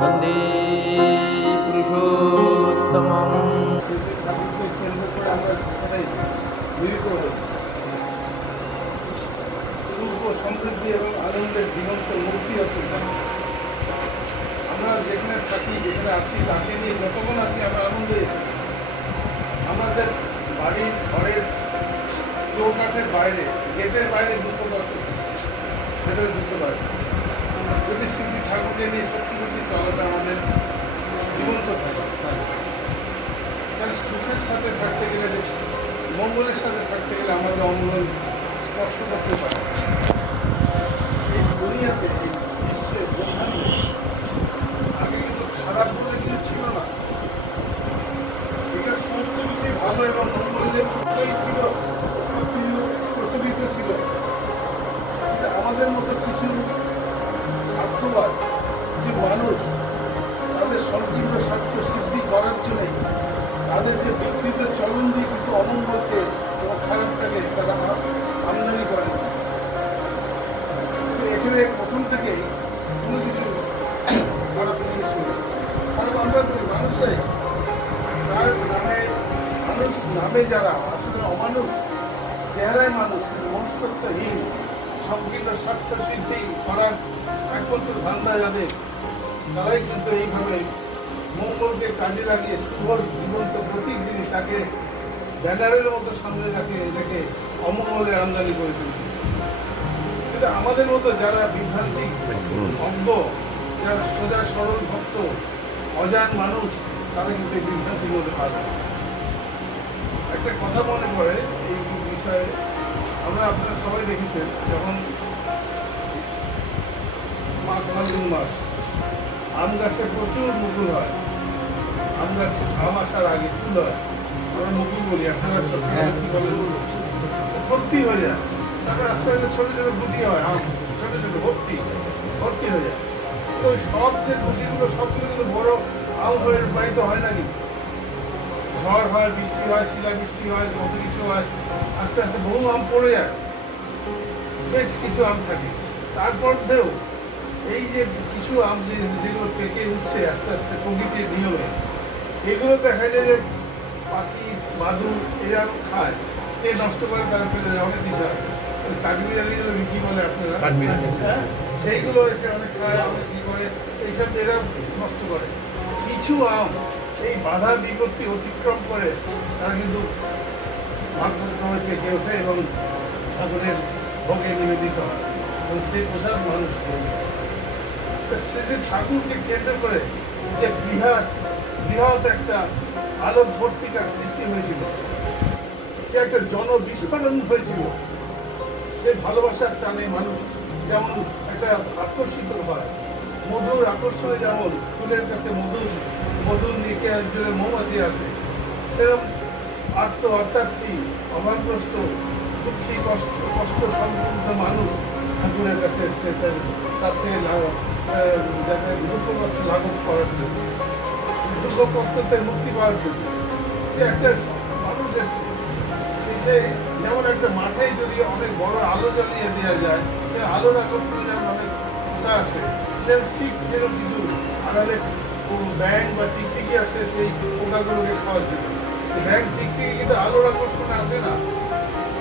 वन्दे पुरुषोत्तमम्। সুখ সমৃদ্ধি এবং আনন্দের জীবন্ত মূর্তি হচ্ছে আমরা যেখানে থাকি, যেখানে আছি, তাকে নিয়ে যতক্ষণ আছি আমরা আনন্দে। আমাদের বাড়ির ঘরের চৌকাঠের বাইরে, গেটের বাইরে দুঃখ কষ্ট, ভেতরে দুঃখ পায়। যদি শ্রী ঠাকুরকে নিয়ে সত্যি সত্যি চলাটা আমাদের জীবন্ত থাকে, কারণ সুখের সাথে থাকতে গেলে, মঙ্গলের সাথে থাকতে গেলে আমাদের অমঙ্গল স্পর্শ করতে পারে। এই দুনিয়াতে, এই বিশ্বের ব্রহ্মাণ্ডে আগে কিন্তু খারাপ বলে কিছু ছিল না। এটা সমস্ত কিছুই ভালো এবং মঙ্গলের মধ্যেই ছিল, প্রচলিত ছিল। কিন্তু আমাদের মতো কিছু স্বার্থবাদ যে মানুষ, তাদের সংকীর্ণ স্বার্থ সিদ্ধি করার জন্য তাদের যে বিকৃত চলন দিয়ে কিন্তু অমঙ্গলকে এবং খারাপটাকে তারা আমদানি করে। এখানে প্রথম থেকেই কোনো কিছু খারাপ জিনিস নেই। কারণ আমরা মানুষের তার মানুষ নামে যারা আসলে অমানুষ, চেহারায় মানুষ, মনুষ্যত্বহীন, সংকীর্ণ স্বার্থ সিদ্ধি করার একমাত্র ধান্দা যাবে, তারাই কিন্তু এইভাবে মঙ্গলকে কাজে লাগিয়ে শুভ জীবন্ত প্রতীক জিনিস তাকে ব্যানারের মতো সামনে রেখে অমঙ্গলের আমদানি করে তুলছে। কিন্তু আমাদের মতো যারা বিভ্রান্তিক অজ্ঞ, যারা সোজা সরল ভক্ত, অজান মানুষ, তারা কিন্তু এই বিভ্রান্তির মধ্যে পাবে। একটা কথা মনে পড়ে এই বিষয়ে, আপনারা সবাই দেখেছেন যখন মাঘ ফাল্গুন মাস আম গাছে প্রচুর মুকুল হয়, আম গাছে আম আসার আগে ফুল হয়, আমরা মুকুল বলি, আপনারা ভর্তি হয়ে যায়। তারপর আস্তে আস্তে ছোট ছোট গুটি হয়, আম ছোট ছোট ভর্তি হয়ে যায়। তো ওই সব যে গুটিগুলো সবগুলো কিন্তু বড় আম হয়ে রূপায়িত হয় না। কিন্তু ঝড় হয়, বৃষ্টি হয়, শিলা বৃষ্টি হয়, কত কিছু হয়, আস্তে আস্তে বহু আম পড়ে যায়, বেশ কিছু আম থাকে। তারপরেও এই যে কিছু আম যেগুলো পেকে উঠছে আস্তে আস্তে প্রকৃতির নিয়মে, এগুলো দেখা যায় যে পাখি, বাদুড় এরা খায়, কে নষ্ট করে তারা ফেলে যায়, অনেক কিছু হয়। কাঠবিড়ালিগুলো কি বলে আপনারা, হ্যাঁ, সেইগুলো এসে অনেক খায়, অনেক কি করে, এইসব এরা নষ্ট করে। কিছু আম এই বাধা বিপত্তি অতিক্রম করে তারা কিন্তু ভাগ্যক্রমে পেকে ওঠে এবং ঠাকুরের ভোগে নিবেদিত হয় এবং সেই প্রসাদ মানুষ করবে। শ্রী ঠাকুরকে কেন্দ্র করে যে বৃহৎ একটা আলোক ভর্তিকার সৃষ্টি হয়েছিল, সে একটা জনবিস্ফোরণ হয়েছিল। সে ভালোবাসার টানে মানুষ যেমন একটা আকর্ষিত হয়, মধুর আকর্ষণে যেমন ফুলের কাছে মধুর নিকে জুড়ে মৌমাছি আসে, সেরকম অর্থার্থী, অভাবগ্রস্ত, দুঃখী, কষ্ট সম্পূর্ণ মানুষ ঠাকুরের কাছে এসছে তার থেকে যাতে দুঃখ কষ্ট লাঘব করার জন্য, দুঃখ কষ্ট থেকে মুক্তি পাওয়ার জন্য সে একটা মানুষ এসছে। সে যেমন একটা মাঠে যদি অনেক বড় আলো জ্বালিয়ে দেওয়া যায়, সে আলোর আকর্ষণে যেমন অনেক পোকা আসে, সে ঠিক সেরকম কিছু আড়ালে ব্যাঙ বা টিকটিকি আসে সেই পোকাগুলোকে খাওয়ার জন্য। ব্যাঙ টিকটিকি কিন্তু আলোর আকর্ষণে আসে না,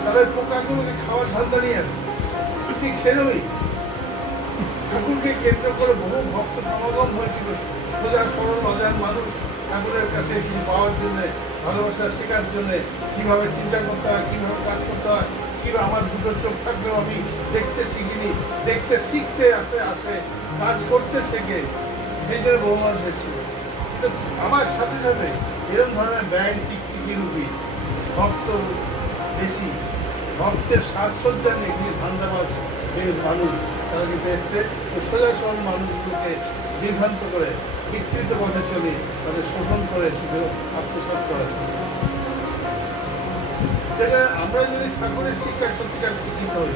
তারা পোকাগুলোকে খাওয়ার ধান্দা নিয়ে আসে। ঠিক সেরকমই ঠাকুরকে কেন্দ্র করে বহু ভক্ত সমাগম হয়েছিল, সোজা সরল অজান মানুষ ঠাকুরের কাছে কিছু পাওয়ার জন্যে, ভালোবাসা শেখার জন্যে, কিভাবে চিন্তা করতে হয়, কিভাবে কাজ করতে হয়, কিভাবে আমার দুটো চোখ থাকলেও আমি দেখতে শিখিনি, দেখতে শিখতে আসে কাজ করতে শেখে, সেই জন্য বহু মানুষ এসেছিল। তো আমার সাথে সাথে এরকম ধরনের ব্যাঙ টিকটিকি রূপী ভক্ত বেশি, ভক্তের সাজসজ্জা নিয়ে কিছু ধান্দাবাজ মানুষ তারা কিন্তু এসছে সোজা সরল মানুষগুলোকে বিভ্রান্ত করে বিকৃত পথে চলে তাদের শোষণ করে আত্মসাৎ করে। সেটা আমরা যদি ঠাকুরের শিক্ষায় সত্যিকার শিক্ষিত হই,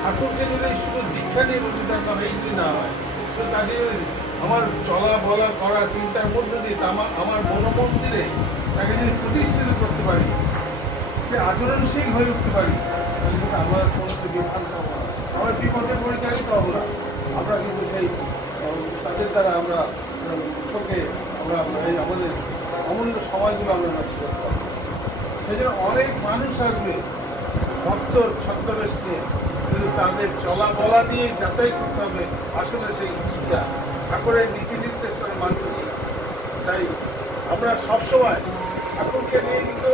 ঠাকুরকে যদি শুধু দীক্ষা নিয়ে বসে থাকতাম এই যদি না হয়, তো তাকে যদি আমার চলা বলা করা চিন্তার মধ্যে দিয়ে আমার মনোমন্দিরে তাকে যদি প্রতিষ্ঠিত করতে পারি, সে আচরণশীল হয়ে উঠতে পারি, তাহলে কিন্তু আমার কোনো বিভ্রান্ত হবো না, আমরা বিপদে পরিচালিত হবো না। আমরা কিন্তু সেই তাদের দ্বারা আমরা ঠকে আমরা এই আমাদের অমূল্য সময়গুলো আমরা নষ্ট করতে পারি। সেই জন্য অনেক মানুষ আসবে ভক্তর ছদ্মবেশ নিয়ে, কিন্তু তাদের চলা বলা নিয়ে যাচাই করতে হবে আসলে সেই ইচ্ছা ঠাকুরের নীতি নির্দেশ করে মানতে। তাই আমরা সবসময় ঠাকুরকে নিয়ে কিন্তু